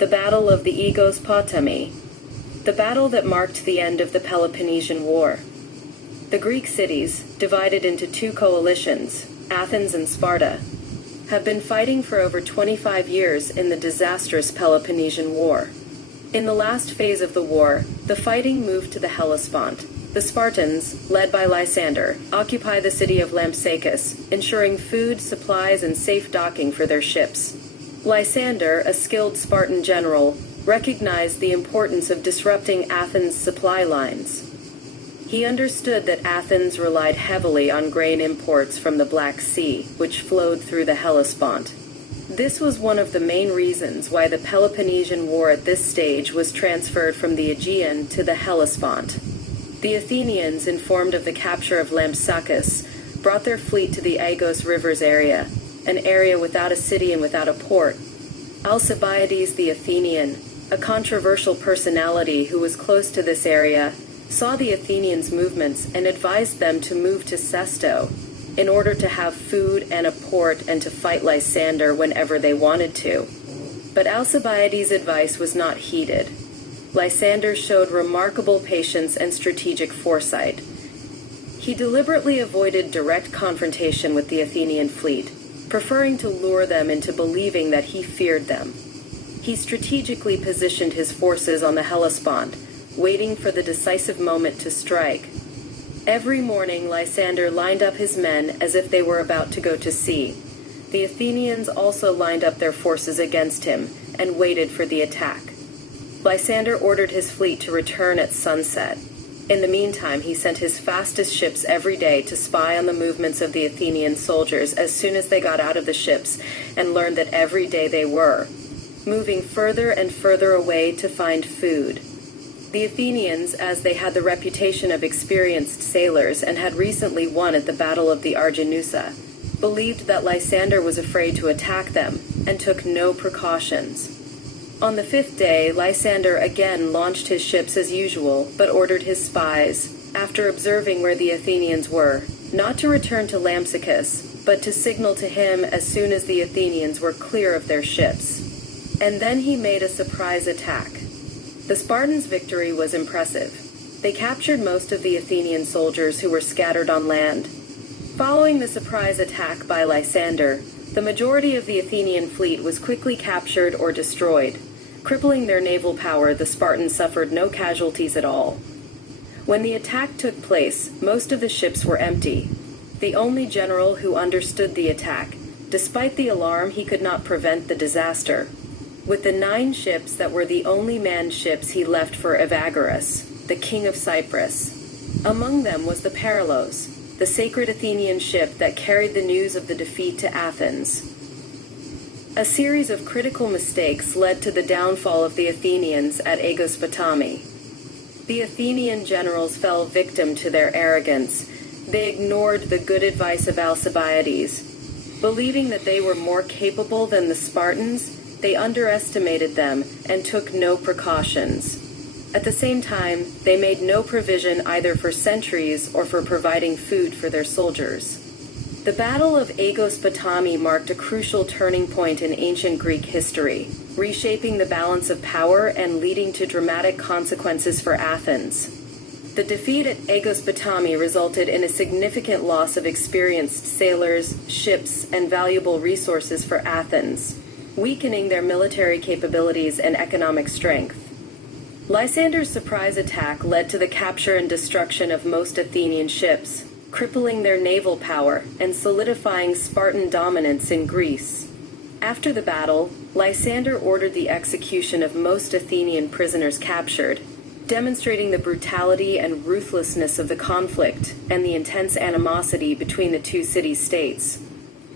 the Battle of the Aigos potami, the battle that marked the end of the Peloponnesian War. The Greek cities, divided into two coalitions, Athens and Sparta, have been fighting for over 25 years in the disastrous Peloponnesian War. In the last phase of the war, the fighting moved to the Hellespont. The Spartans, led by Lysander, occupy the city of Lampsacus, ensuring food, supplies, and safe docking for their ships. Lysander, a skilled Spartan general, recognized the importance of disrupting Athens' supply lines. He understood that Athens relied heavily on grain imports from the Black Sea, which flowed through the Hellespont. This was one of the main reasons why the Peloponnesian War at this stage was transferred from the Aegean to the Hellespont. The Athenians, informed of the capture of Lampsacus, brought their fleet to the Aigos River's area, an area without a city and without a port. Alcibiades the Athenian, a controversial personality who was close to this area, saw the Athenians' movements and advised them to move to Sesto in order to have food and a port and to fight Lysander whenever they wanted to. But Alcibiades' advice was not heeded. Lysander showed remarkable patience and strategic foresight. He deliberately avoided direct confrontation with the Athenian fleet, preferring to lure them into believing that he feared them. He strategically positioned his forces on the Hellespont, waiting for the decisive moment to strike. Every morning, Lysander lined up his men as if they were about to go to sea. The Athenians also lined up their forces against him and waited for the attack. Lysander ordered his fleet to return at sunset. In the meantime, he sent his fastest ships every day to spy on the movements of the Athenian soldiers as soon as they got out of the ships, and learned that every day they were moving further and further away to find food. The Athenians, as they had the reputation of experienced sailors and had recently won at the Battle of the Arginusa, believed that Lysander was afraid to attack them and took no precautions. On the fifth day, Lysander again launched his ships as usual, but ordered his spies, after observing where the Athenians were, not to return to Lampsacus, but to signal to him as soon as the Athenians were clear of their ships. And then he made a surprise attack. The Spartans' victory was impressive. They captured most of the Athenian soldiers who were scattered on land. Following the surprise attack by Lysander, the majority of the Athenian fleet was quickly captured or destroyed. Crippling their naval power, the Spartans suffered no casualties at all. When the attack took place, most of the ships were empty. The only general who understood the attack, despite the alarm, he could not prevent the disaster. With the 9 ships that were the only manned ships he left for Aigos, the king of Cyprus. Among them was the Paralos, the sacred Athenian ship that carried the news of the defeat to Athens. A series of critical mistakes led to the downfall of the Athenians at Aigos potami. The Athenian generals fell victim to their arrogance. They ignored the good advice of Alcibiades. Believing that they were more capable than the Spartans, they underestimated them and took no precautions. At the same time, they made no provision either for sentries or for providing food for their soldiers. The Battle of Aigos potami marked a crucial turning point in ancient Greek history, reshaping the balance of power and leading to dramatic consequences for Athens. The defeat at Aigos potami resulted in a significant loss of experienced sailors, ships, and valuable resources for Athens, weakening their military capabilities and economic strength. Lysander's surprise attack led to the capture and destruction of most Athenian ships, crippling their naval power and solidifying Spartan dominance in Greece. After the battle, Lysander ordered the execution of most Athenian prisoners captured, demonstrating the brutality and ruthlessness of the conflict and the intense animosity between the two city-states.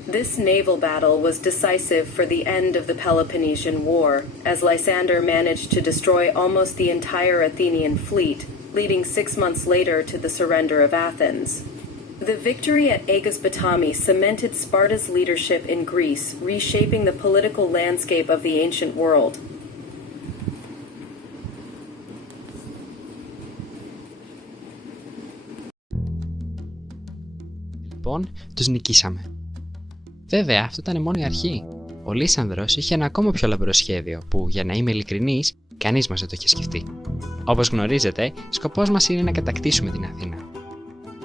This naval battle was decisive for the end of the Peloponnesian War, as Lysander managed to destroy almost the entire Athenian fleet, leading 6 months later to the surrender of Athens. The victory at Aigos potami cemented Sparta's leadership in Greece, reshaping the political landscape of the ancient world. Λοιπόν, τους νικήσαμε. Βέβαια, αυτό ήταν μόνο η αρχή. ο Λύσανδρος είχε ένα ακόμα πιο λαμπρό σχέδιο που, για να είμαι ειλικρινής, κανείς μας δεν το είχε σκεφτεί. Όπως γνωρίζετε, σκοπός μας είναι να κατακτήσουμε την Αθήνα.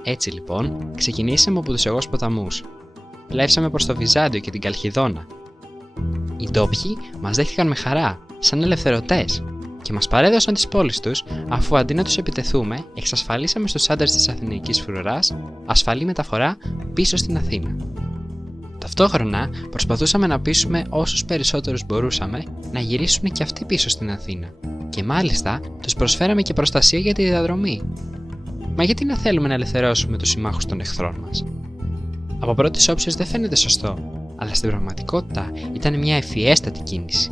Έτσι λοιπόν, ξεκινήσαμε από τους Αιγός ποταμούς. Πλεύσαμε προς το Βυζάντιο και την Καλχιδόνα. Οι ντόπιοι μας δέχτηκαν με χαρά, σαν ελευθερωτές, και μας παρέδωσαν τις πόλεις τους, αφού αντί να τους επιτεθούμε, εξασφαλίσαμε στους άντρες της Αθηναϊκής φρουράς ασφαλή μεταφορά πίσω στην Αθήνα. Ταυτόχρονα προσπαθούσαμε να πείσουμε όσους περισσότερους μπορούσαμε να γυρίσουν και αυτοί πίσω στην Αθήνα, και μάλιστα τους προσφέραμε και προστασία για τη διαδρομή. Μα γιατί να θέλουμε να ελευθερώσουμε τους συμμάχους των εχθρών μας? Από πρώτης όψεως δεν φαίνεται σωστό, αλλά στην πραγματικότητα ήταν μια ευφιέστατη κίνηση.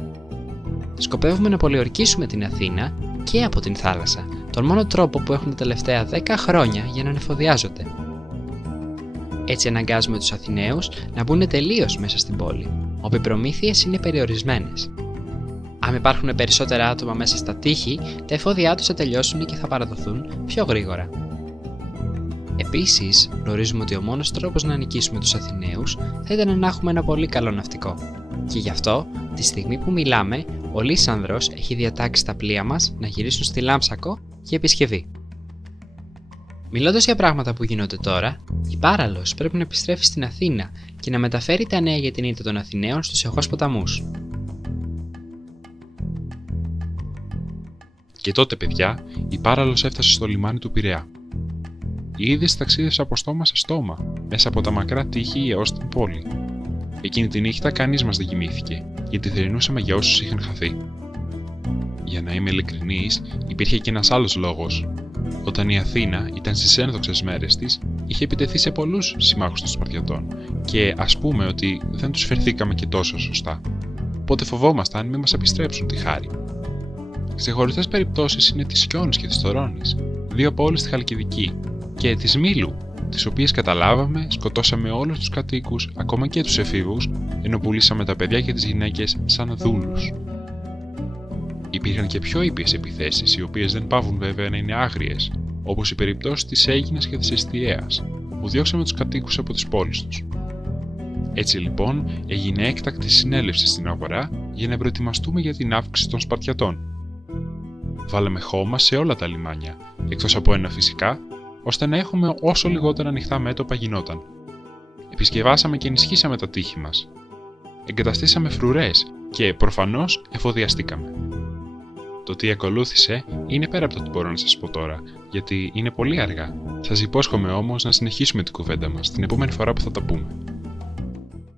Σκοπεύουμε να πολιορκήσουμε την Αθήνα και από την θάλασσα, τον μόνο τρόπο που έχουν τα τελευταία 10 χρόνια για να ανεφοδιάζονται. Έτσι αναγκάζουμε τους Αθηναίους να μπουν τελείως μέσα στην πόλη, όπου οι προμήθειες είναι περιορισμένες. Αν υπάρχουν περισσότερα άτομα μέσα στα τείχη, τα εφόδια τους θα τελειώσουν και θα παραδοθούν πιο γρήγορα. Επίσης, γνωρίζουμε ότι ο μόνος τρόπος να νικήσουμε τους Αθηναίους θα ήταν να έχουμε ένα πολύ καλό ναυτικό. Και γι' αυτό, τη στιγμή που μιλάμε, ο Λύσανδρος έχει διατάξει τα πλοία μας να γυρίσουν στη Λάμψακο για επισκευή. Μιλώντας για πράγματα που γίνονται τώρα, η Πάραλος πρέπει να επιστρέφει στην Αθήνα και να μεταφέρει τα νέα για την ήττα των Αθηναίων στους Αιγός ποταμούς. Και τότε, παιδιά, η Πάραλος έφτασε στο λιμάνι του Πειραιά. Η είδηση ταξίδευσε από στόμα σε στόμα, μέσα από τα μακρά τείχη έως την πόλη. Εκείνη τη νύχτα κανείς μας δεν κοιμήθηκε, γιατί θρηνούσαμε για όσους είχαν χαθεί. Για να είμαι ειλικρινής, υπήρχε και ένας άλλος λόγος. Όταν η Αθήνα ήταν στις ένδοξες μέρες της, είχε επιτεθεί σε πολλούς συμμάχους των Σπαρτιατών, και ας πούμε ότι δεν τους φερθήκαμε και τόσο σωστά. Οπότε φοβόμασταν μη μας επιστρέψουν τη χάρη. Ξεχωριστές περιπτώσεις είναι της Σκιώνης και της Θωρώνης, δύο πόλεις στη Χαλκιδική, και της Μήλου, τις οποίες καταλάβαμε, σκοτώσαμε όλους τους κατοίκους, ακόμα και τους εφήβους, ενώ πουλήσαμε τα παιδιά και τις γυναίκες σαν δούλους. Υπήρχαν και πιο ήπιες επιθέσεις, οι οποίες δεν παύουν βέβαια να είναι άγριες, όπως η περιπτώση της Αίγινας και της Εστιαίας, που διώξαμε τους κατοίκους από τις πόλεις τους. Έτσι λοιπόν έγινε έκτακτη συνέλευση στην αγορά για να προετοιμαστούμε για την αύξηση των Σπαρτιατών. Βάλαμε χώμα σε όλα τα λιμάνια, εκτός από ένα φυσικά, ώστε να έχουμε όσο λιγότερα ανοιχτά μέτωπα γινόταν. Επισκευάσαμε και ενισχύσαμε τα τείχη μας. Εγκαταστήσαμε φρουρές και προφανώς εφοδιαστήκαμε. Το τι ακολούθησε είναι πέρα από το τι μπορώ να σας πω τώρα, γιατί είναι πολύ αργά. Σας υπόσχομαι όμως να συνεχίσουμε την κουβέντα μας την επόμενη φορά που θα τα πούμε.